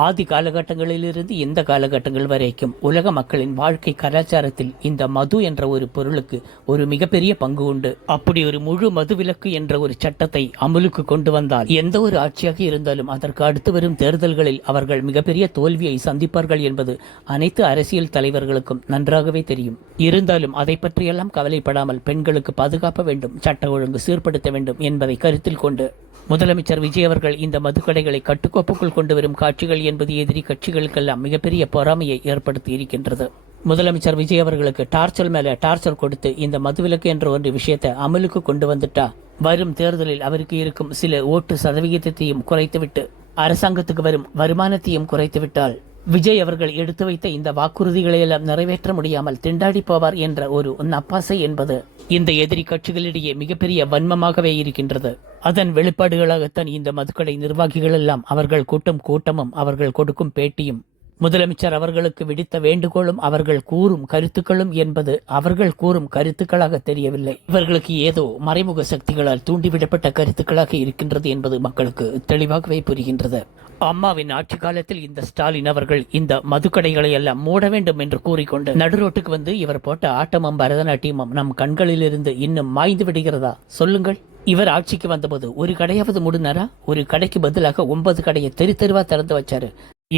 ஆதி காலகட்டங்களிலிருந்து இந்த காலகட்டங்கள் வரைக்கும் உலக மக்களின் வாழ்க்கை கலாச்சாரத்தில் இந்த மது என்ற ஒரு பொருளுக்கு ஒரு மிகப்பெரிய பங்கு உண்டு. அப்படி ஒரு முழு மதுவிலக்கு என்ற ஒரு சட்டத்தை அமுலுக்கு கொண்டு வந்தால் எந்த ஒரு ஆட்சியாக இருந்தாலும் அதற்கு அடுத்து வரும் தேர்தல்களில் அவர்கள் மிகப்பெரிய தோல்வியை சந்திப்பார்கள் என்பது அனைத்து அரசியல் தலைவர்களுக்கும் நன்றாகவே தெரியும். இருந்தாலும் அதை பற்றியெல்லாம் கவலைப்படாமல் பெண்களுக்கு பாதுகாப்பு வேண்டும், சட்ட ஒழுங்கு சீர்படுத்த வேண்டும் என்பதை கருத்தில் கொண்டு முதலமைச்சர் விஜய் அவர்கள் இந்த மதுக்கடைகளை கட்டுக்கோப்புக்குள் கொண்டு வரும் காட்சிகள் என்பது எதிரி கட்சிகளுக்கெல்லாம் மிகப்பெரிய பொறாமையை ஏற்படுத்தி இருக்கின்றது. முதலமைச்சர் விஜய் அவர்களுக்கு டார்ச்சர் மேல டார்ச்சர் கொடுத்து இந்த மதுவிலக்கு என்ற ஒரு விஷயத்தை அமலுக்கு கொண்டு வந்துட்டா வரும் தேர்தலில் அவருக்கு இருக்கும் சில ஓட்டு சதவிகிதத்தையும் குறைத்துவிட்டு அரசாங்கத்துக்கு வரும் வருமானத்தையும் குறைத்துவிட்டால் விஜய் அவர்கள் எடுத்து வைத்த இந்த வாக்குறுதிகளை எல்லாம் நிறைவேற்ற முடியாமல் திண்டாடி போவார் என்ற ஒரு நப்பாசை என்பது இந்த எதிரி கட்சிகளிடையே மிகப்பெரிய வன்மமாகவே இருக்கின்றது. அதன் வெளிப்பாடுகளாகத்தான் இந்த மதுக்கடை நிர்வாகிகள் எல்லாம் அவர்கள் கூட்டமும் அவர்கள் கொடுக்கும் பேட்டியும் முதலமைச்சர் அவர்களுக்கு விடுத்த வேண்டுகோளும் அவர்கள் கூறும் கருத்துக்களும் என்பது அவர்கள் கூறும் கருத்துக்களாக தெரியவில்லை. இவர்களுக்கு ஏதோ மறைமுக சக்திகளால் தூண்டிவிடப்பட்ட கருத்துக்களாக இருக்கின்றது என்பது மக்களுக்கு தெளிவாகவே புரிகின்றது. அம்மாவின் ஆட்சி காலத்தில் இந்த ஸ்டாலின் அவர்கள் இந்த மதுக்கடைகளை எல்லாம் மூட வேண்டும் என்று கூறிக்கொண்டு நடுரோட்டுக்கு வந்து இவர் போட்ட ஆட்டமும் பரதநாட்டியமும் நம் கண்களிலிருந்து இன்னும் மாய்ந்து விடுகிறதா சொல்லுங்கள். இவர் ஆட்சிக்கு வந்தபோது ஒரு கடையாவது மூடினாரா? ஒரு கடைக்கு பதிலாக 9 கடையை தெருவா திறந்து வச்சாரு.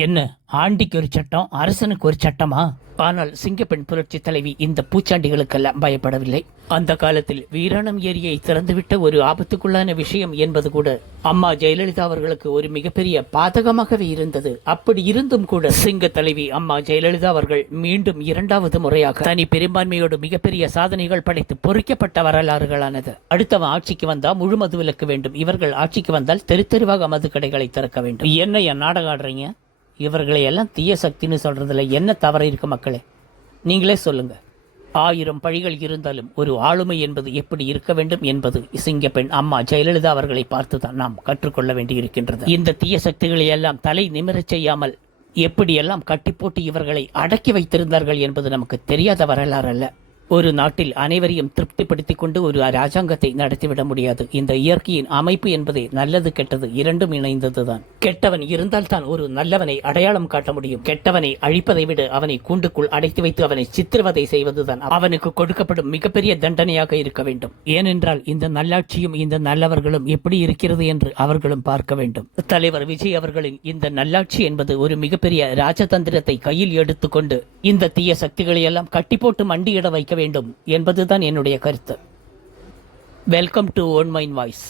என்ன ஆண்டிக்கு ஒரு சட்டம், அரசனுக்கு ஒரு சட்டமா? ஆனால் சிங்கப்பெண் புரட்சி தலைவி இந்த பூச்சாண்டிகளுக்கெல்லாம் பயப்படவில்லை. அந்த காலத்தில் வீராணம் ஏரியை திறந்துவிட்ட ஒரு ஆபத்துக்குள்ளான விஷயம் என்பது கூட அம்மா ஜெயலலிதா அவர்களுக்கு ஒரு மிகப்பெரிய பாதகமாகவே இருந்தது. அப்படி இருந்தும் கூட சிங்க தலைவி அம்மா ஜெயலலிதா அவர்கள் மீண்டும் 2வது முறையாக தனி பெரும்பான்மையோடு மிகப்பெரிய சாதனைகள் படைத்து பொறிக்கப்பட்ட வரலாறுகளானது. அடுத்தவன் ஆட்சிக்கு வந்தா முழு மது விலக்கு வேண்டும், இவர்கள் ஆட்சிக்கு வந்தால் தெருவாக மது கடைகளை திறக்க வேண்டும். என்ன நாடகம் ஆடுறீங்க? இவர்களை எல்லாம் தீய சக்தின்னு சொல்றதுல என்ன தவறு இருக்கு மக்களே? நீங்களே சொல்லுங்க. 1000 பழிகள் இருந்தாலும் ஒரு ஆளுமை என்பது எப்படி இருக்க வேண்டும் என்பது சிங்கப்பெண் அம்மா ஜெயலலிதா அவர்களை பார்த்துதான் நாம் கற்றுக்கொள்ள வேண்டியிருக்கின்றது. இந்த தீய சக்திகளை எல்லாம் தலை நிமிரச் செய்யாமல் எப்படியெல்லாம் கட்டி போட்டு இவர்களை அடக்கி வைத்திருந்தார்கள் என்பது நமக்கு தெரியாத வரலாறு அல்ல. ஒரு நாட்டில் அனைவரையும் திருப்திப்படுத்திக் கொண்டு ஒரு ராஜாங்கத்தை நடத்திவிட முடியாது. இந்த இயற்கையின் அமைப்பு என்பதே நல்லது கெட்டது இரண்டும் இணைந்ததுதான். கெட்டவன் இருந்தால் தான் ஒரு நல்லவனை அடையாளம் காட்ட முடியும். கெட்டவனை அழிப்பதை விட அவனை கூண்டுக்குள் அடைத்து வைத்து அவனை சித்திரவதை செய்வதுதான் அவனுக்கு கொடுக்கப்படும் மிகப்பெரிய தண்டனையாக இருக்க வேண்டும். ஏனென்றால் இந்த நல்லாட்சியும் இந்த நல்லவர்களும் எப்படி இருக்கிறது என்று அவர்களும் பார்க்க வேண்டும். தலைவர் விஜய் அவர்களின் இந்த நல்லாட்சி என்பது ஒரு மிகப்பெரிய ராஜதந்திரத்தை கையில் எடுத்துக்கொண்டு இந்த தீய சக்திகளை எல்லாம் கட்டி போட்டு மண்டியிட வைக்க வேண்டும் என்பதுதான் என்னுடைய கருத்து. Welcome to own mind voice.